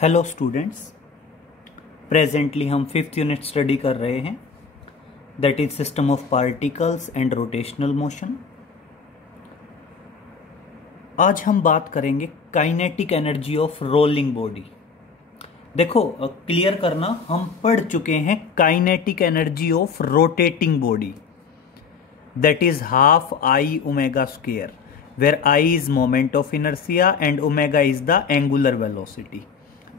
Hello students, presently हम fifth unit study कर रहे हैं, that is system of particles and rotational motion. आज हम बात करेंगे kinetic energy of rolling body. देखो, क्लियर करना, हम पढ़ चुके हैं kinetic energy of rotating body, that is half I omega square, where I is moment of inertia and omega is the angular velocity.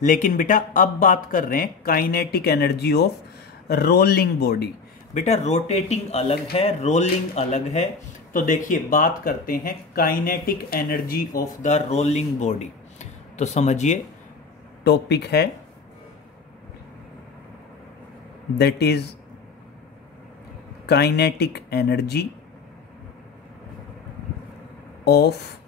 लेकिन बेटा अब बात कर रहे हैं kinetic energy of rolling body. बेटा रोटेटिंग अलग है, रोलिंग अलग है। तो देखिए बात करते हैं kinetic energy of the rolling body. तो समझिए टॉपिक है that is kinetic energy of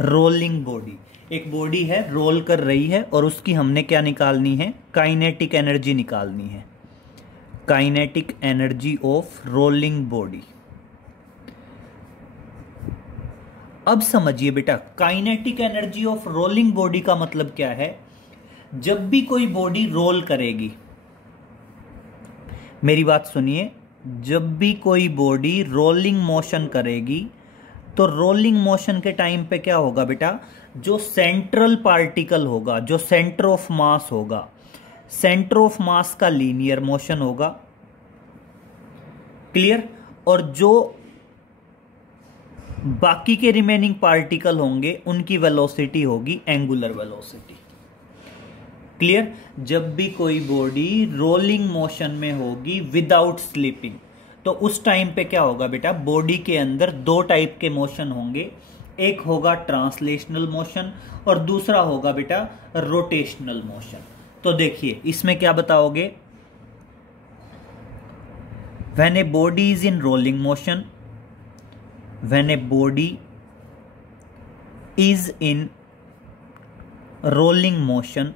rolling body. एक बॉडी है, रोल कर रही है और उसकी हमने क्या निकालनी है? काइनेटिक एनर्जी निकालनी है। Kinetic energy of rolling body. अब समझिए बेटा, kinetic energy of rolling body का मतलब क्या है? जब भी कोई बॉडी रोल करेगी, मेरी बात सुनिए, जब भी कोई बॉडी रोलिंग मोशन करेगी तो रोलिंग मोशन के टाइम पे क्या होगा बेटा? जो सेंट्रल पार्टिकल होगा, जो सेंटर ऑफ मास होगा, सेंटर ऑफ मास का लीनियर मोशन होगा, क्लियर। और जो बाकी के रिमेनिंग पार्टिकल होंगे उनकी वेलोसिटी होगी एंगुलर वेलोसिटी, क्लियर। जब भी कोई बॉडी रोलिंग मोशन में होगी विदाउट स्लिपिंग, तो उस टाइम पे क्या होगा बेटा? बॉडी के अंदर दो टाइप के मोशन होंगे, एक होगा ट्रांसलेशनल मोशन और दूसरा होगा बेटा रोटेशनल मोशन। तो देखिए इसमें क्या बताओगे? When a body is in rolling motion, when a body is in rolling motion,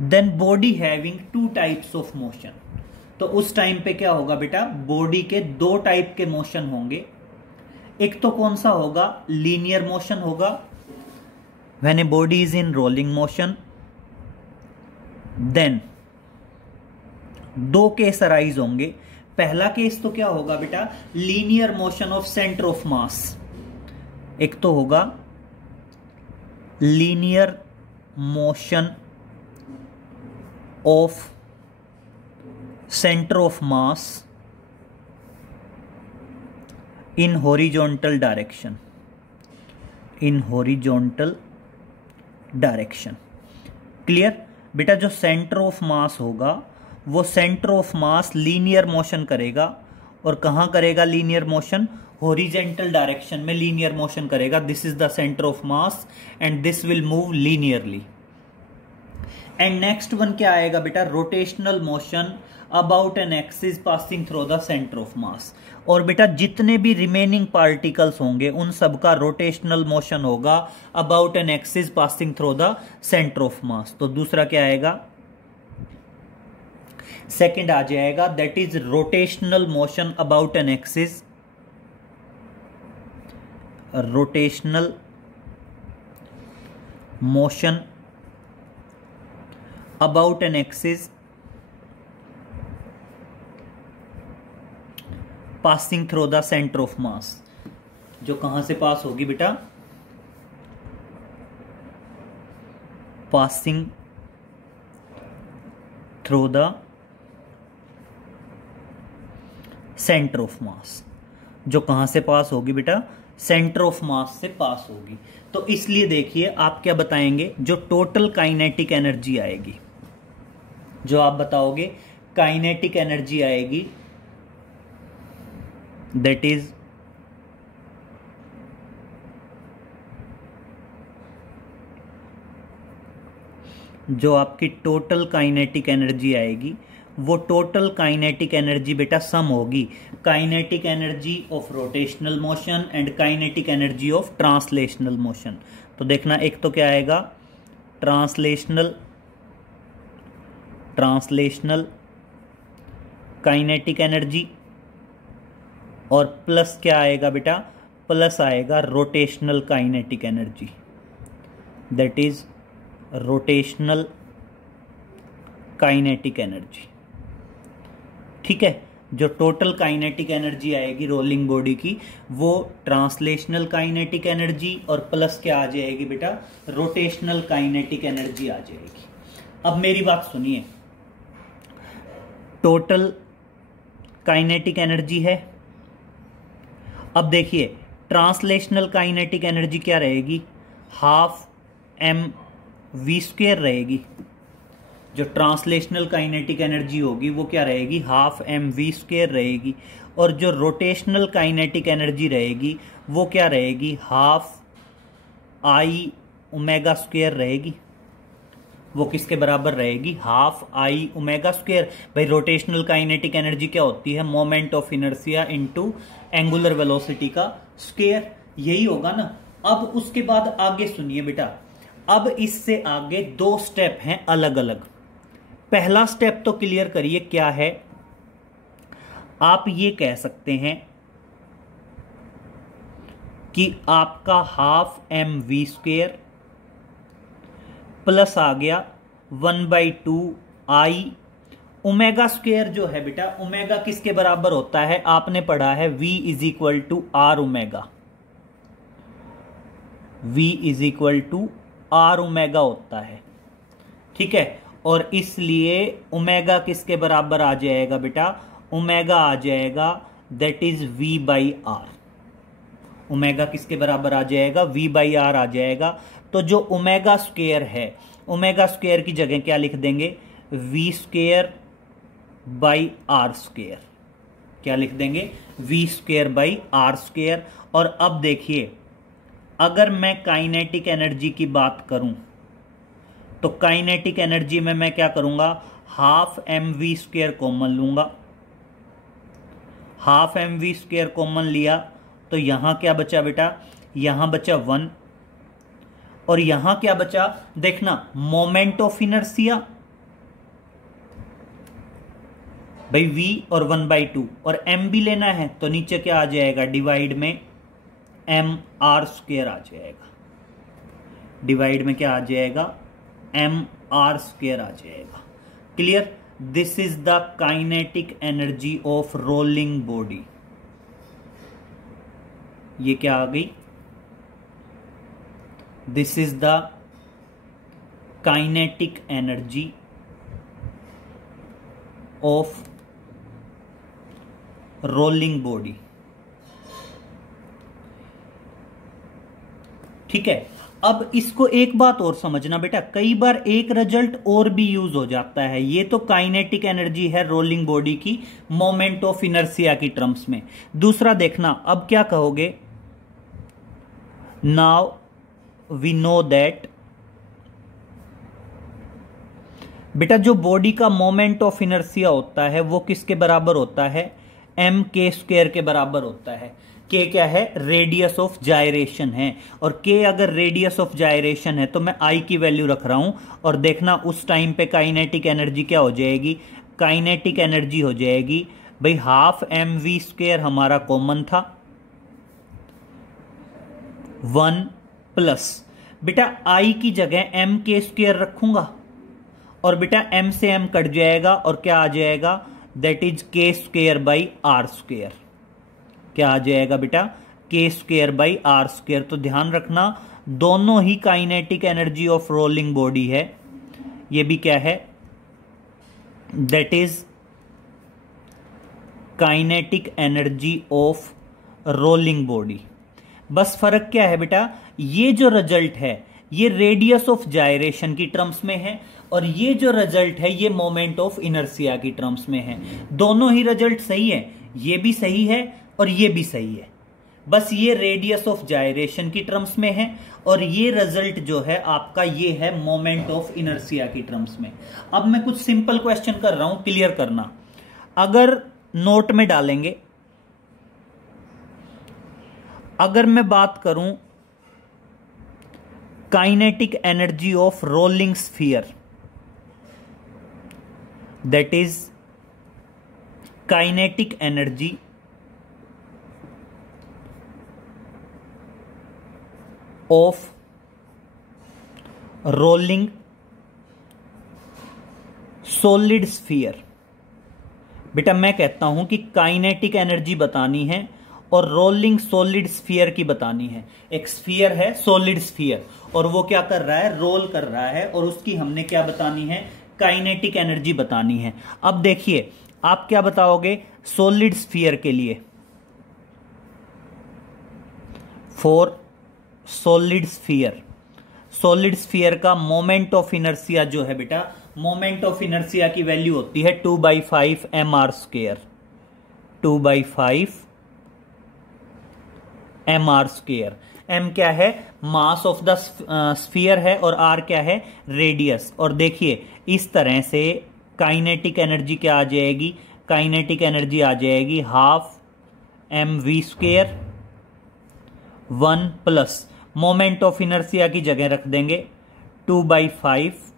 then body having two types of motion. तो उस टाइम पे क्या होगा बेटा? बॉडी के दो टाइप के मोशन होंगे। एक तो कौन सा होगा? लीनियर मोशन होगा, when a body is in rolling motion. Then दो केस अराइज होंगे। पहला केस तो क्या होगा बेटा? Linear motion of centre of mass. एक तो होगा linear motion of centre of mass in horizontal direction, in horizontal direction, clear. बेटा जो सेंटर ऑफ मास होगा वो centre of mass linear motion करेगा। और कहां करेगा लीनियर मोशन? हॉरिजॉन्टल डायरेक्शन में लीनियर मोशन करेगा। This is the centre of mass and this will move linearly. And next one क्या आएगा बेटा? Rotational motion about an axis passing through the centre of मास। और बेटा जितने भी रिमेनिंग पार्टिकल्स होंगे उन सबका रोटेशनल मोशन होगा about an axis passing through the centre of मास। तो दूसरा क्या आएगा? सेकंड आ जाएगा, that is rotational motion about an axis, rotational motion about an axis passing through the centre of मास। जो कहां से पास होगी बेटा? Passing through the centre of मास। जो कहां से पास होगी बेटा? सेंटर ऑफ मास से पास होगी। तो इसलिए देखिए आप क्या बताएंगे? जो टोटल काइनेटिक एनर्जी आएगी, जो आप बताओगे काइनेटिक एनर्जी आएगी, दैट इज जो आपकी टोटल काइनेटिक एनर्जी आएगी, वो टोटल काइनेटिक एनर्जी बेटा सम होगी kinetic energy of rotational motion and kinetic energy of translational motion. तो देखना, एक तो क्या आएगा? ट्रांसलेशनल काइनेटिक एनर्जी, और प्लस क्या आएगा बेटा? प्लस आएगा rotational kinetic energy, that is rotational kinetic energy. ठीक है, जो टोटल काइनेटिक एनर्जी आएगी रोलिंग बॉडी की वो ट्रांसलेशनल काइनेटिक एनर्जी और प्लस क्या आ जाएगी बेटा, रोटेशनल काइनेटिक एनर्जी आ जाएगी। अब मेरी बात सुनिए, टोटल काइनेटिक एनर्जी है। अब देखिए ट्रांसलेशनल काइनेटिक एनर्जी क्या रहेगी, हाफ एम वी स्क्वायर रहेगी। जो ट्रांसलेशनल काइनेटिक एनर्जी होगी वो क्या रहेगी, हाफ एम वी स्क्वायर रहेगी। और जो रोटेशनल काइनेटिक एनर्जी रहेगी वो क्या रहेगी, हाफ आई ओमेगा स्क्वायर रहेगी। वो किसके बराबर रहेगी, हाफ आई ओमेगा स्क्वायर। भाई रोटेशनल काइनेटिक एनर्जी क्या होती है, moment of inertia into angular velocity का स्क्वायर, यही होगा ना। अब उसके बाद आगे सुनिए बेटा, अब इससे आगे दो स्टेप हैं अलग अलग। पहला स्टेप तो क्लियर करिए क्या है, आप ये कह सकते हैं कि आपका half M V square plus आ गया 1/2 आई ओमेगा स्क्वायर। जो है बेटा ओमेगा किसके बराबर होता है, आपने पढ़ा है V is equal to R omega, V is equal to R omega होता है। ठीक है, और इसलिए ओमेगा किसके बराबर आ जाएगा बेटा, ओमेगा आ जाएगा that is V by R. Omega किसके बराबर आ जाएगा, V बाई आर आ जाएगा। तो जो ओमेगा स्क्वायर है, ओमेगा स्क्वायर की जगह क्या लिख देंगे, V square by R square. क्या लिख देंगे, V square by R square. और अब देखिए अगर मैं काइनेटिक एनर्जी की बात करूं तो काइनेटिक एनर्जी में मैं क्या करूंगा, half M V square common लूंगा। Half M V square common लिया तो यहां क्या बचा बेटा, यहां बचा 1 और यहां क्या बचा, देखना मोमेंट ऑफ इनर्शिया भाई v और 1/2 और m भी लेना है तो नीचे क्या आ जाएगा, डिवाइड में एम आर स्क्वायर आ जाएगा। डिवाइड में क्या आ जाएगा, एम आर स्क्वायर आ जाएगा। Clear, this is the kinetic energy of rolling body. ये क्या आ गई, this is the kinetic energy of rolling body. ठीक है, अब इसको एक बात और समझना बेटा, कई बार एक रिजल्ट और भी यूज हो जाता है। ये तो काइनेटिक एनर्जी है रोलिंग बॉडी की मोमेंट ऑफ इनर्शिया की टर्म्स में। दूसरा देखना, अब क्या कहोगे, नाउ वी नो दैट बेटा जो बॉडी का मोमेंट ऑफ इनर्शिया होता है वो किसके बराबर होता है, एम के स्क्वायर के बराबर होता है। के क्या है, रेडियस ऑफ जायरेशन है, और के अगर रेडियस ऑफ जायरेशन है तो मैं आई की वैल्यू रख रहा हूं। और देखना उस टाइम पे काइनेटिक एनर्जी क्या हो जाएगी, काइनेटिक एनर्जी हो जाएगी भाई हाफ एम वी स्क्वायर हमारा कॉमन था 1 प्लस बेटा आई की जगह एम के स्क्वायर रखूंगा और बेटा एम से एम कट जाएगा और क्या आ जाएगा, दैट इज के स्क्वायर बाई आर स्क्वायर। क्या आ जाएगा बेटा, के स्क्वायर बाई आर स्क्वायर। तो ध्यान रखना दोनों ही kinetic energy of rolling body है। ये भी क्या है, that is kinetic energy of rolling body. बस फर्क क्या है बेटा, ये जो रिजल्ट है ये रेडियस ऑफ जायरेशन की टर्म्स में है और ये जो रिजल्ट है ये मोमेंट ऑफ इनर्शिया की टर्म्स में है। दोनों ही रिजल्ट सही है, ये भी सही है और ये भी सही है, बस ये रेडियस ऑफ जायरेशन की टर्म्स में है और ये रिजल्ट जो है आपका ये है मोमेंट ऑफ इनर्शिया की टर्म्स में। अब मैं कुछ सिंपल क्वेश्चन कर रहा हूं, क्लियर करना। अगर नोट में डालेंगे, अगर मैं बात करूं kinetic energy of rolling sphere, that is kinetic energy of rolling solid sphere. बेटा मैं कहता हूं कि काइनेटिक एनर्जी बतानी है और रोलिंग सॉलिड स्फीयर की बतानी है। एक स्फीयर है सॉलिड स्फीयर और वो क्या कर रहा है, रोल कर रहा है, और उसकी हमने क्या बतानी है, काइनेटिक एनर्जी बतानी है। अब देखिए आप क्या बताओगे सॉलिड स्फीयर के लिए, for solid sphere, solid sphere का मोमेंट ऑफ इनर्सिया जो है बेटा, मोमेंट ऑफ इनर्सिया की वैल्यू होती है 2/5 mr², 2/5 mr²। m क्या है, मास ऑफ द स्फीयर है, और r क्या है, रेडियस। और देखिए इस तरह से काइनेटिक एनर्जी क्या आ जाएगी, काइनेटिक एनर्जी आ जाएगी 12 mv², 1 plus moment of inertia की जगह रख देंगे 2/5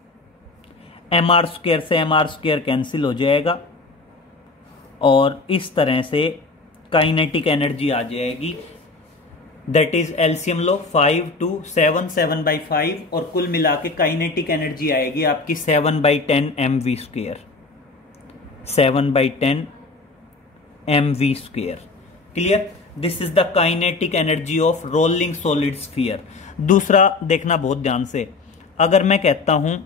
mr² से mr² कैंसिल हो जाएगा, और इस तरह से काइनेटिक एनर्जी आ जाएगी, दैट इज एलसीएम लो 5 2 7 7/5, और कुल मिला के काइनेटिक एनर्जी आएगी आपकी 7/10 mv², 7/10 mv²। Clear, this is the kinetic energy of rolling solid sphere. दूसरा देखना बहुत ध्यान से, अगर मैं कहता हूं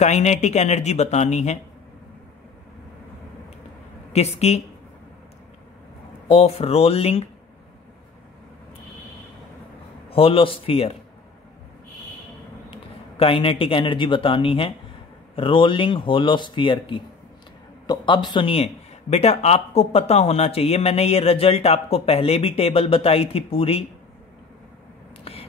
काइनेटिक एनर्जी बतानी है किसकी, ऑफ रोलिंग होलोस्फीयर, काइनेटिक एनर्जी बतानी है रोलिंग होलोस्फीयर की। तो अब सुनिए बेटा, आपको पता होना चाहिए, मैंने ये रिजल्ट आपको पहले भी टेबल बताई थी पूरी,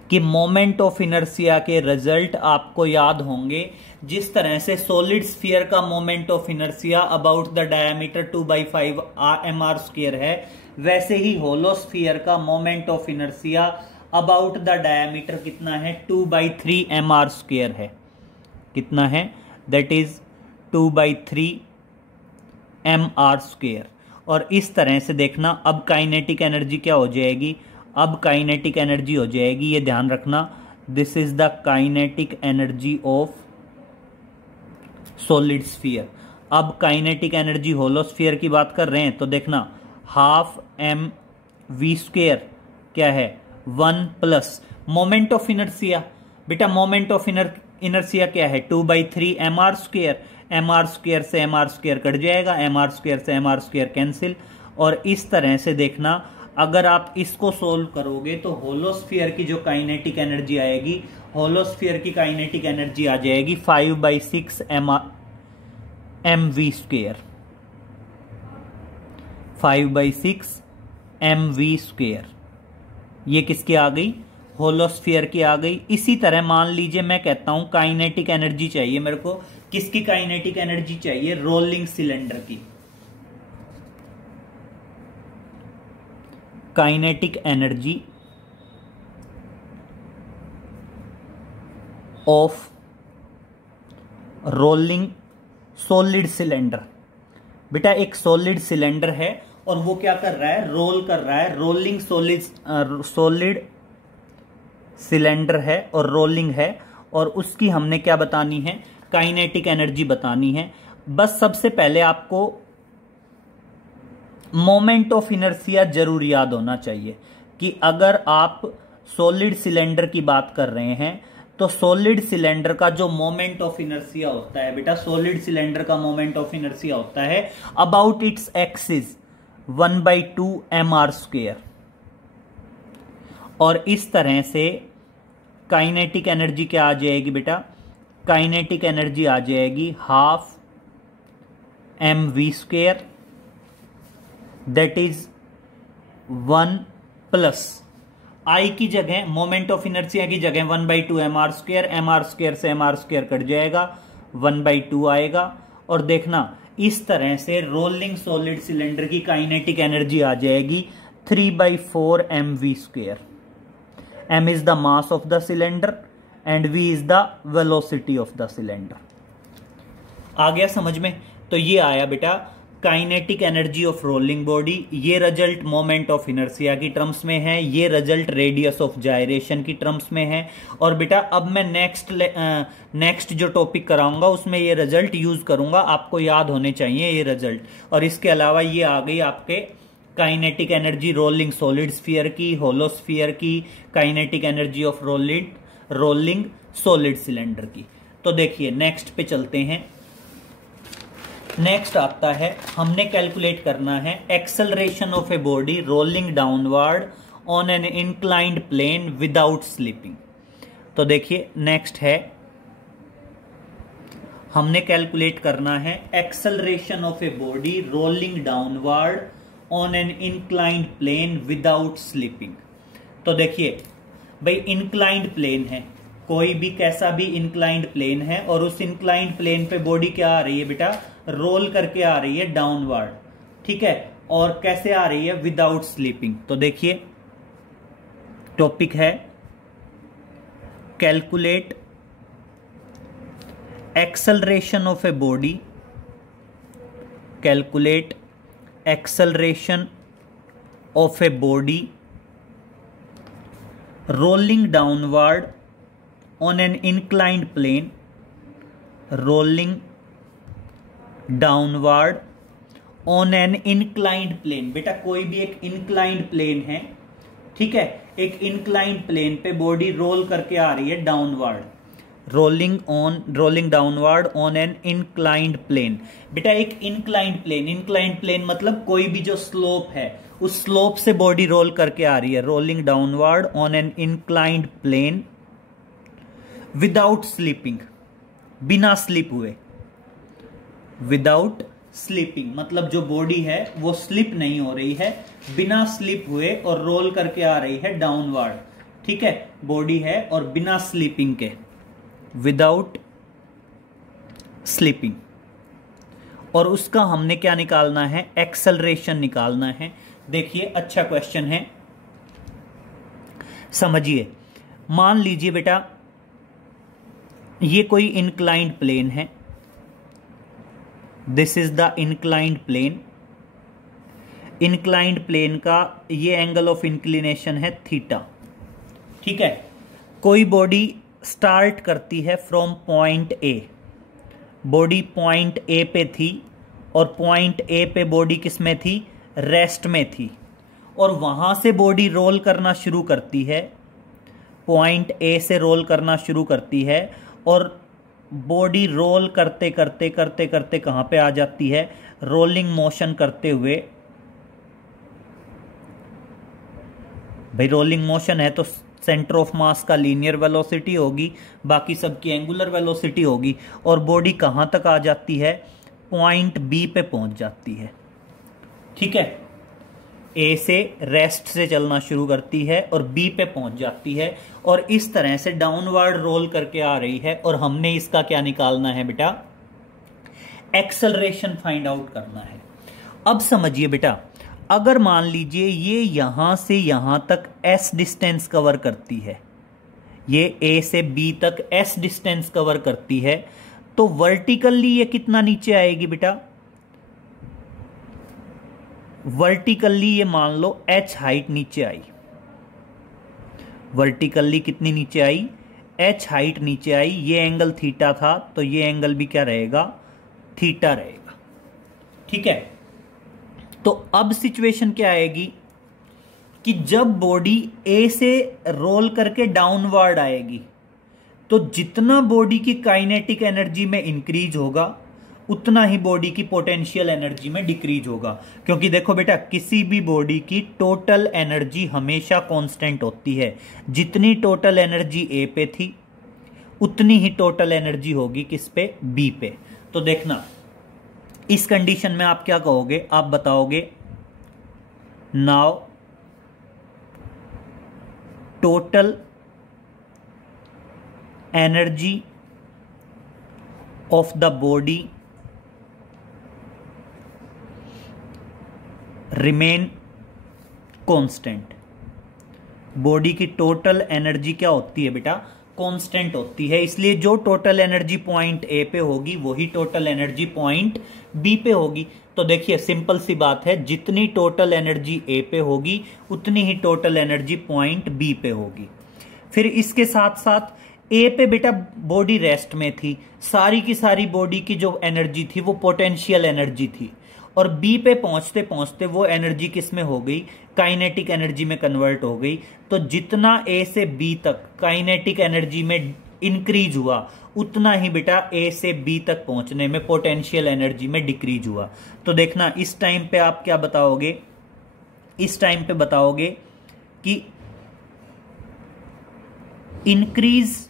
कि मोमेंट ऑफ इनर्सिया के रिजल्ट आपको याद होंगे। जिस तरह से सॉलिड स्फीयर का moment of inertia about the diameter 2/5 mr² है, वैसे ही होलोस्फीयर का moment of inertia about the diameter कितना है, 2/3 mr² है। कितना है, दैट इज 2/3 mr²। और इस तरह से देखना, अब काइनेटिक एनर्जी क्या हो जाएगी, अब काइनेटिक एनर्जी हो जाएगी, ये ध्यान रखना, this is the kinetic energy of solid sphere. अब काइनेटिक एनर्जी होलोस्फीयर की बात कर रहे हैं, तो देखना 12 mv² क्या है, 1 प्लस मोमेंट ऑफ इनर्सिया। बेटा मोमेंट ऑफ इनर्सिया क्या है, 2/3 mr², mr² से mr² कट जाएगा, mr² से mr² कैंसिल। और इस तरह से देखना, अगर आप इसको सोल्व करोगे तो होलोस्फीयर की जो काइनेटिक एनर्जी आएगी, होलोस्फीयर की काइनेटिक एनर्जी आ जाएगी 5/6 mv², 5/6 mv²। ये किसकी आ गई, होलोस्फीयर की आ गई। इसी तरह मान लीजिए मैं कहता हूं काइनेटिक एनर्जी चाहिए मेरे को, किसकी काइनेटिक एनर्जी चाहिए, रोलिंग सिलेंडर की। Kinetic energy of rolling solid cylinder. बेटा एक सॉलिड सिलेंडर है और वो क्या कर रहा है, रोल कर रहा है, रोलिंग सॉलिड सिलेंडर है और रोलिंग है, और उसकी हमने क्या बतानी है, काइनेटिक एनर्जी बतानी है। बस सबसे पहले आपको मोमेंट ऑफ इनर्सिया जरूर याद होना चाहिए, कि अगर आप सॉलिड सिलेंडर की बात कर रहे हैं तो सॉलिड सिलेंडर का जो मोमेंट ऑफ इनर्सिया होता है बेटा, सॉलिड सिलेंडर का मोमेंट ऑफ इनर्सिया होता है अबाउट इट्स एक्सिस 1/2 mr²। और इस तरह से काइनेटिक एनर्जी क्या आ जाएगी बेटा, काइनेटिक एनर्जी आ जाएगी 12 mv², दैट इज 1 प्लस आई की जगह, मोमेंट ऑफ इनर्सिया की जगह 1/2 mr², mr² से mr² कट जाएगा, 1/2 आएगा। और देखना इस तरह से रोलिंग सॉलिड सिलेंडर की काइनेटिक एनर्जी आ जाएगी 3/4 mv²। m is the mass of the cylinder and v is the velocity of the cylinder. आ गया समझ में? तो ये आया बेटा kinetic energy of rolling body, ये रिजल्ट मोमेंट ऑफ इनर्शिया की टर्म्स में है, ये रिजल्ट रेडियस ऑफ जायरेशन की टर्म्स में है। और बेटा अब मैं नेक्स्ट जो टॉपिक कराऊंगा उसमें ये रिजल्ट यूज करूंगा, आपको याद होने चाहिए ये रिजल्ट। और इसके अलावा ये आ गई आपके kinetic energy rolling solid sphere की, होलो स्फीयर की, kinetic energy of rolling solid cylinder की। तो देखिए नेक्स्ट पे चलते हैं। नेक्स्ट आता है, हमने कैलकुलेट करना है acceleration of a body rolling downward on an inclined plane without slipping. तो देखिए नेक्स्ट है, हमने कैलकुलेट करना है acceleration of a body rolling downward on an inclined plane without slipping. तो देखिए भाई इंक्लाइंड प्लेन है, कोई भी कैसा भी इंक्लाइंड प्लेन है, और उस इंक्लाइंड प्लेन पे बॉडी क्या आ रही है बेटा, रोल करके आ रही है डाउनवर्ड, ठीक है। और कैसे आ रही है, विदाउट स्लीपिंग। तो देखिए टॉपिक है calculate acceleration of a body, calculate acceleration of a body rolling downward on an inclined plane, rolling downward on an inclined plane। बेटा कोई भी एक inclined plane है, ठीक है, एक inclined plane पे बॉडी रोल करके आ रही है downward, rolling downward on N inclined plane। बेटा एक inclined plane मतलब कोई भी जो स्लोप है उस स्लोप से बॉडी रोल करके आ रही है, rolling downward on N inclined plane without sleeping, बिना स्लिप हुए। विदाउट स्लीपिंग मतलब जो बॉडी है वो स्लिप नहीं हो रही है, बिना स्लिप हुए और रोल करके आ रही है डाउनवर्ड, ठीक है, बॉडी है और बिना स्लीपिंग के, विदाउट स्लीपिंग। और उसका हमने क्या निकालना है, एक्सेलरेशन निकालना है। देखिए अच्छा क्वेश्चन है, समझिए। मान लीजिए बेटा ये कोई इंक्लाइंड प्लेन है, this is the inclined plane. Inclined plane का ये एंगल ऑफ इंक्लिनेशन है थीटा, ठीक है। कोई बॉडी स्टार्ट करती है from point A, body point A पे थी और पॉइंट ए पे बॉडी किस में थी, रेस्ट में थी, और वहां से बॉडी रोल करना शुरू करती है, पॉइंट ए से रोल करना शुरू करती है और बॉडी रोल करते करते करते करते कहां पे आ जाती है, रोलिंग मोशन करते हुए। भाई रोलिंग मोशन है तो सेंटर ऑफ मास का लीनियर वेलोसिटी होगी, बाकी सबकी एंगुलर वेलोसिटी होगी, और बॉडी कहां तक आ जाती है, पॉइंट बी पे पहुंच जाती है, ठीक है। ए से रेस्ट से चलना शुरू करती है और बी पे पहुंच जाती है, और इस तरह से डाउनवर्ड रोल करके आ रही है। और हमने इसका क्या निकालना है बेटा, एक्सेलरेशन फाइंड आउट करना है। अब समझिए बेटा, अगर मान लीजिए ये यहां से यहां तक एस डिस्टेंस कवर करती है, ये ए से बी तक एस डिस्टेंस कवर करती है, तो वर्टिकली ये कितना नीचे आएगी बेटा, वर्टिकली ये मान लो h हाइट नीचे आई, वर्टिकली कितनी नीचे आई, h हाइट नीचे आई। ये एंगल थीटा था तो ये एंगल भी क्या रहेगा, थीटा रहेगा, ठीक है। तो अब सिचुएशन क्या आएगी कि जब बॉडी ए से रोल करके डाउनवर्ड आएगी तो जितना बॉडी की काइनेटिक एनर्जी में इंक्रीज होगा उतना ही बॉडी की पोटेंशियल एनर्जी में डिक्रीज होगा। क्योंकि देखो बेटा, किसी भी बॉडी की टोटल एनर्जी हमेशा कांस्टेंट होती है, जितनी टोटल एनर्जी ए पे थी उतनी ही टोटल एनर्जी होगी किस पे, बी पे। तो देखना इस कंडीशन में आप क्या कहोगे, आप बताओगे now total energy of the body remain constant. Body की टोटल एनर्जी क्या होती है बेटा, कांस्टेंट होती है, इसलिए जो टोटल एनर्जी पॉइंट ए पे होगी वही टोटल एनर्जी पॉइंट बी पे होगी। तो देखिए सिंपल सी बात है, जितनी टोटल एनर्जी ए पे होगी उतनी ही टोटल एनर्जी पॉइंट बी पे होगी। फिर इसके साथ साथ ए पे बेटा बॉडी रेस्ट में थी, सारी की सारी बॉडी की जो एनर्जी थी वो पोटेंशियल एनर्जी थी, और बी पे पहुंचते पहुंचते वो एनर्जी किस में हो गई, काइनेटिक एनर्जी में कन्वर्ट हो गई। तो जितना ए से बी तक काइनेटिक एनर्जी में इंक्रीज हुआ उतना ही बेटा ए से बी तक पहुंचने में पोटेंशियल एनर्जी में डिक्रीज हुआ। तो देखना इस टाइम पे आप क्या बताओगे, इस टाइम पे बताओगे कि increase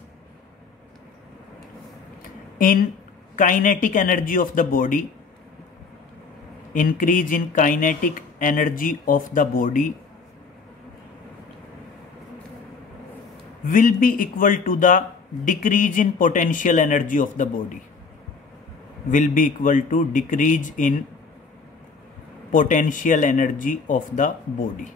in kinetic energy of the body, increase in kinetic energy of the body will be equal to the decrease in potential energy of the body, will be equal to decrease in potential energy of the body।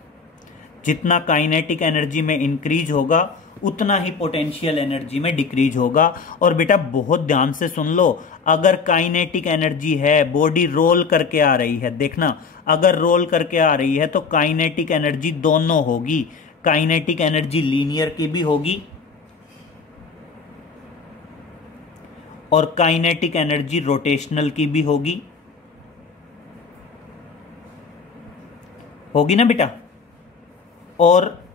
जितना kinetic energy में increase होगा उतना ही potential energy में decrease होगा। और बेटा बहुत ध्यान से सुन लो, अगर काइनेटिक एनर्जी है, बॉडी रोल करके आ रही है, देखना अगर रोल करके आ रही है तो काइनेटिक एनर्जी दोनों होगी, काइनेटिक एनर्जी लीनियर की भी होगी और काइनेटिक एनर्जी रोटेशनल की भी होगी ना बेटा। और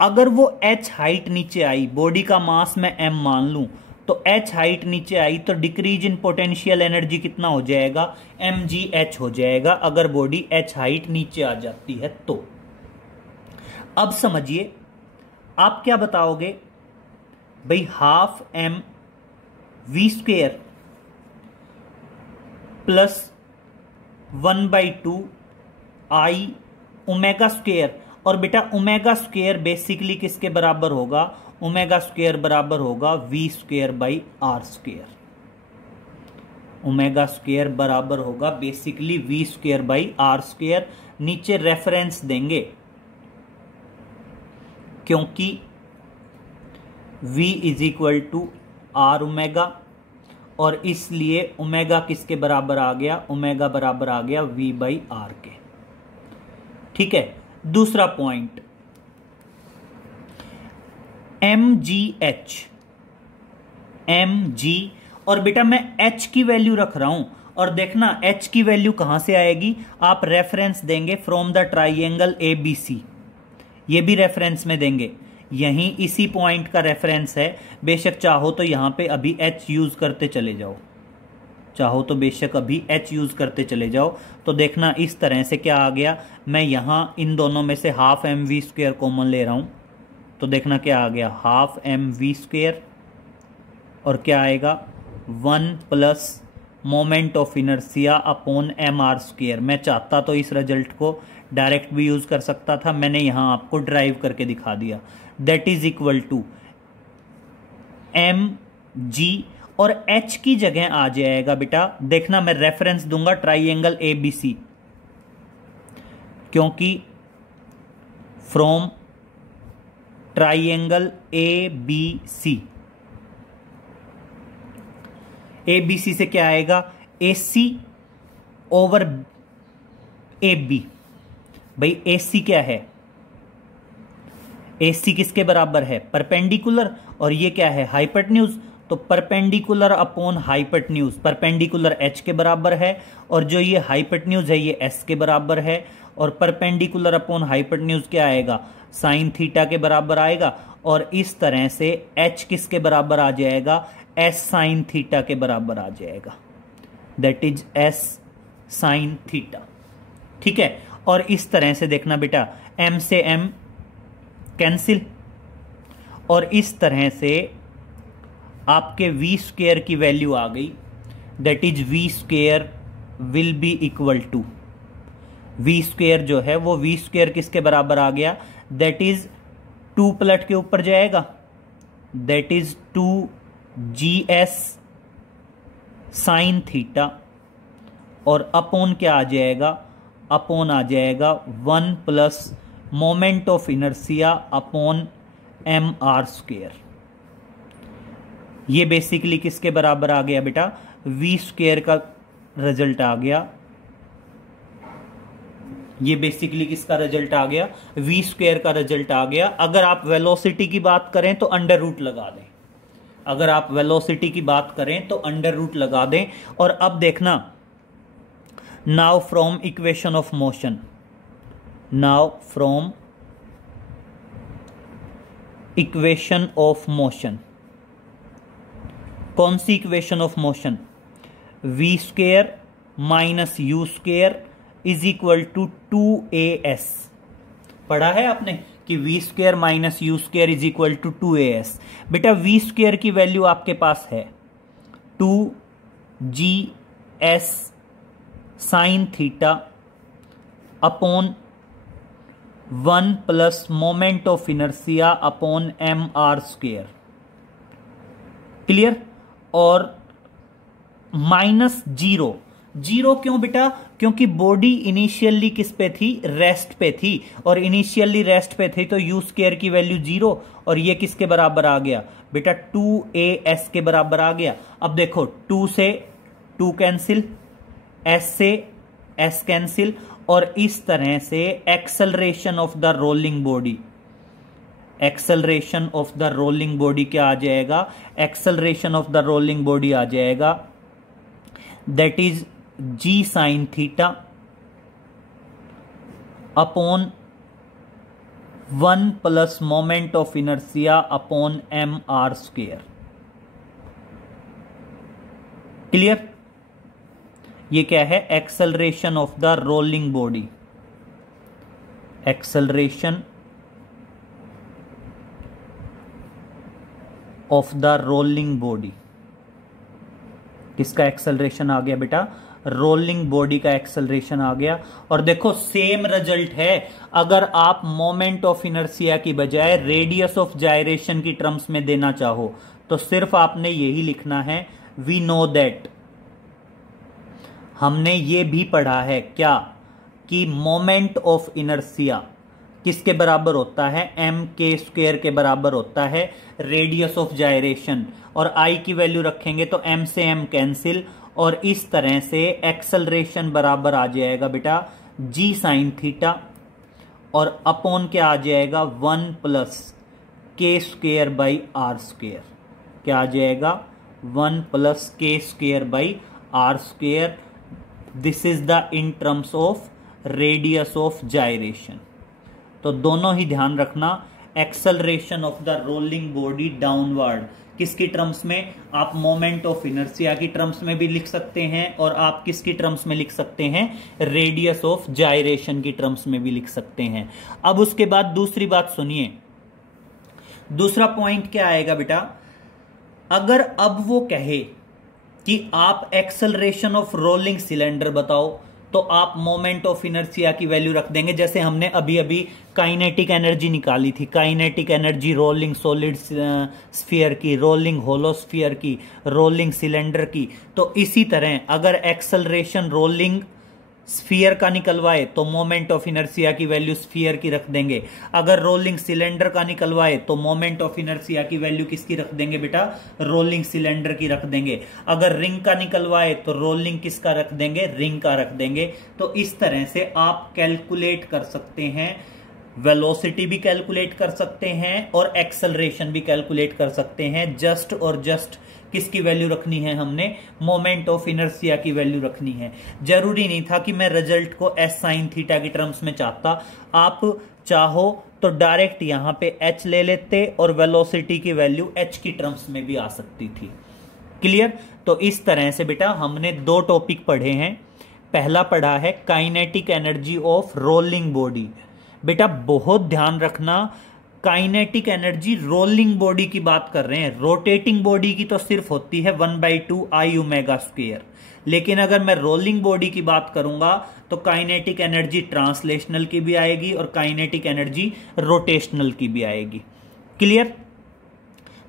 अगर वो h हाइट नीचे आई, बॉडी का मास मैं m मान लूं, तो h हाइट नीचे आई तो डिक्रीज इन पोटेंशियल एनर्जी कितना हो जाएगा, mgh हो जाएगा, अगर बॉडी h हाइट नीचे आ जाती है तो। अब समझिए आप क्या बताओगे भाई, half m v square plus 1/2 i omega square, और बेटा ओमेगा स्क्वेयर बेसिकली किसके बराबर होगा, ओमेगा स्क्वेयर बराबर होगा V square by R square. Omega square बराबर होगा basically V square by R square. नीचे रेफरेंस देंगे क्योंकि v is equal to R omega, और इसलिए ओमेगा किसके बराबर आ गया, ओमेगा बराबर आ गया v बाई आर के। ठीक है, दूसरा पॉइंट mgh, mg, और बेटा मैं h की वैल्यू रख रहा हूं, और देखना h की वैल्यू कहां से आएगी, आप रेफरेंस देंगे फ्रॉम द ट्राइंगल ABC, ये भी रेफरेंस में देंगे, यहीं इसी पॉइंट का रेफरेंस है। बेशक चाहो तो यहां पे अभी h यूज करते चले जाओ, चाहो तो बेशक अभी h यूज करते चले जाओ। तो देखना इस तरह से क्या आ गया, मैं यहां इन दोनों में से हाफ mv स्क्वेयर कॉमन ले रहा हूं, तो देखना क्या आ गया, हाफ mv स्क्वेयर, और क्या आएगा 1 plus moment of inertia upon mr square. मैं चाहता तो इस रिजल्ट को डायरेक्ट भी यूज कर सकता था, मैंने यहां आपको ड्राइव करके दिखा दिया। That is equal to mg, और h की जगह आ जाएगा बेटा, देखना मैं रेफरेंस दूंगा ट्राइंगल ABC, क्योंकि फ्रॉम ट्राइंगल ABC से क्या आएगा, AC ओवर AB। भाई AC क्या है, AC किसके बराबर है, परपेंडिकुलर, और ये क्या है, हाइपोटेन्यूज। तो perpendicular upon hypotenuse, perpendicular h के बराबर है, और जो ये हाइपोटेन्यूज है ये s के बराबर है, और परपेंडिकुलर अपॉन हाइपोटेन्यूज क्या आएगा, साइन थीटा के बराबर आएगा, और इस तरह से h किसके बराबर आ जाएगा, s साइन थीटा के बराबर आ जाएगा, that is s sine theta. ठीक है, और इस तरह से देखना बेटा m से m कैंसिल, और इस तरह से आपके v स्क्वेयर की वैल्यू आ गई, that is v square will be equal to, v square जो है वो v स्क्वेयर किसके बराबर आ गया, दैट इज 2 पलट के ऊपर जाएगा, that is 2gs sine theta, और अपॉन क्या आ जाएगा, अपॉन आ जाएगा 1 plus moment of inertia upon mr²। ये बेसिकली किसके बराबर आ गया बेटा, v² का रिजल्ट आ गया। ये बेसिकली किसका रिजल्ट आ गया, v² का रिजल्ट आ गया। अगर आप वेलोसिटी की बात करें तो अंडर रूट लगा दें, अगर आप वेलोसिटी की बात करें तो अंडर रूट लगा दें। और अब देखना, now from equation of motion, now from equation of motion, कौन सी equation of motion, v² minus u² is equal to 2as। पढ़ा है आपने कि v² minus u² is equal to 2as। बेटा v² की वैल्यू आपके पास है 2gs sign theta upon 1 plus moment of inertia upon mr²। Clear. और माइनस जीरो, जीरो क्यों बेटा, क्योंकि बॉडी इनिशियली किस पे थी, रेस्ट पे थी, और इनिशियली रेस्ट पे थी तो u² की वैल्यू 0, और ये किसके बराबर आ गया बेटा, 2as के बराबर आ गया। अब देखो 2 से 2 कैंसिल, s से s कैंसिल, और इस तरह से acceleration of the rolling body, acceleration of the rolling body क्या आ जाएगा, acceleration of the rolling body आ जाएगा that is g sine theta upon 1 plus moment of inertia upon mr²। Clear. ये क्या है, acceleration of the rolling body, acceleration of the rolling body. किसका acceleration आ गया बेटा, रोलिंग बॉडी का एक्सेलरेशन आ गया। और देखो सेम रिजल्ट है अगर आप मोमेंट ऑफ इनर्सिया की बजाय रेडियस ऑफ जायरेशन की टर्म्स में देना चाहो, तो सिर्फ आपने यही लिखना है, वी नो दैट। हमने ये भी पढ़ा है क्या, कि मोमेंट ऑफ इनर्सिया किसके बराबर होता है, mk² के बराबर होता है रेडियस ऑफ जायरेशन। और I की वैल्यू रखेंगे तो m से m कैंसिल, और इस तरह से एक्सेलरेशन बराबर आ जाएगा बेटा g साइन थीटा, और अपॉन क्या आ जाएगा 1 प्लस k² बाई r²। क्या आ जाएगा 1 plus k² by r²। This is the in terms of radius of gyration. तो दोनों ही ध्यान रखना, acceleration of the rolling body downward किसकी टर्म्स में, आप मोमेंट ऑफ इनर्सिया की टर्म्स में भी लिख सकते हैं, और आप किसकी टर्म्स में लिख सकते हैं, रेडियस ऑफ जायरेशन की टर्म्स में भी लिख सकते हैं। अब उसके बाद दूसरी बात सुनिए, दूसरा पॉइंट क्या आएगा बेटा, अगर अब वो कहे कि आप एक्सेलरेशन ऑफ रोलिंग सिलेंडर बताओ, तो आप मोमेंट ऑफ इनर्सिया की वैल्यू रख देंगे। जैसे हमने अभी अभी काइनेटिक एनर्जी निकाली थी, kinetic energy rolling solid sphere की, रोलिंग होलो स्फीयर की, रोलिंग सिलेंडर की। तो इसी तरह अगर एक्सेलरेशन रोलिंग स्फीयर का निकलवाए तो मोमेंट ऑफ इनर्सिया की वैल्यू स्फीयर की रख देंगे। अगर रोलिंग सिलेंडर का निकलवाए तो मोमेंट ऑफ इनर्सिया की वैल्यू किसकी रख देंगे बेटा, रोलिंग सिलेंडर की रख देंगे। अगर रिंग का निकलवाए तो रोलिंग किसका रख देंगे, रिंग का रख देंगे। तो इस तरह से आप कैलकुलेट कर सकते हैं, वेलोसिटी भी कैलकुलेट कर सकते हैं और एक्सेलरेशन भी कैलकुलेट कर सकते हैं। जस्ट और जस्ट किसकी वैल्यू रखनी है, हमने मोमेंट ऑफ इनर्सिया की वैल्यू रखनी है। जरूरी नहीं था कि मैं रिजल्ट को s साइन थीटा की टर्म्स में चाहता, आप चाहो तो डायरेक्ट यहां पे h ले लेते और वेलोसिटी की वैल्यू h की टर्म्स में भी आ सकती थी। क्लियर। तो इस तरह से बेटा हमने दो टॉपिक पढ़े हैं। पहला पढ़ा है kinetic energy of rolling body. बेटा बहुत ध्यान रखना, काइनेटिक एनर्जी रोलिंग बॉडी की बात कर रहे हैं, रोटेटिंग बॉडी की तो सिर्फ होती है 1/2 I ω²। लेकिन अगर मैं रोलिंग बॉडी की बात करूंगा तो काइनेटिक एनर्जी ट्रांसलेशनल की भी आएगी और काइनेटिक एनर्जी रोटेशनल की भी आएगी। क्लियर।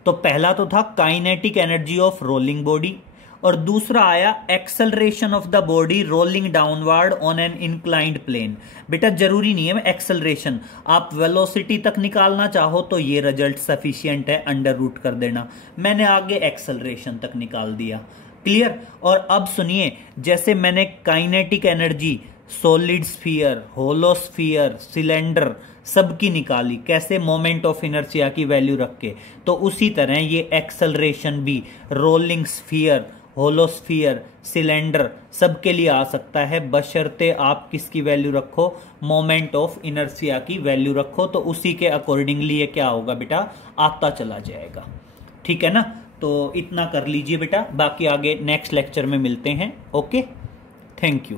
तो पहला तो था kinetic energy of rolling body, और दूसरा आया acceleration of the body rolling downward on an inclined plane. बेटा जरूरी नहीं है एक्सेलरेशन, आप वेलोसिटी तक निकालना चाहो तो ये रिजल्ट सफिशिएंट है, अंडर रूट कर देना। मैंने आगे एक्सेलरेशन तक निकाल दिया। क्लियर। और अब सुनिए, जैसे मैंने kinetic energy solid sphere, hollow sphere, cylinder सबकी निकाली, कैसे मोमेंट ऑफ इनर्शिया की वैल्यू रख के, तो उसी तरह ये एक्सेलरेशन भी rolling sphere, hollow sphere, cylinder सबके लिए आ सकता है, बशर्ते आप किसकी वैल्यू रखो, मोमेंट ऑफ इनर्शिया की वैल्यू रखो, तो उसी के अकॉर्डिंगली ये क्या होगा बेटा, आता चला जाएगा। ठीक है ना। तो इतना कर लीजिए बेटा, बाकी आगे नेक्स्ट लेक्चर में मिलते हैं। Okay, thank you.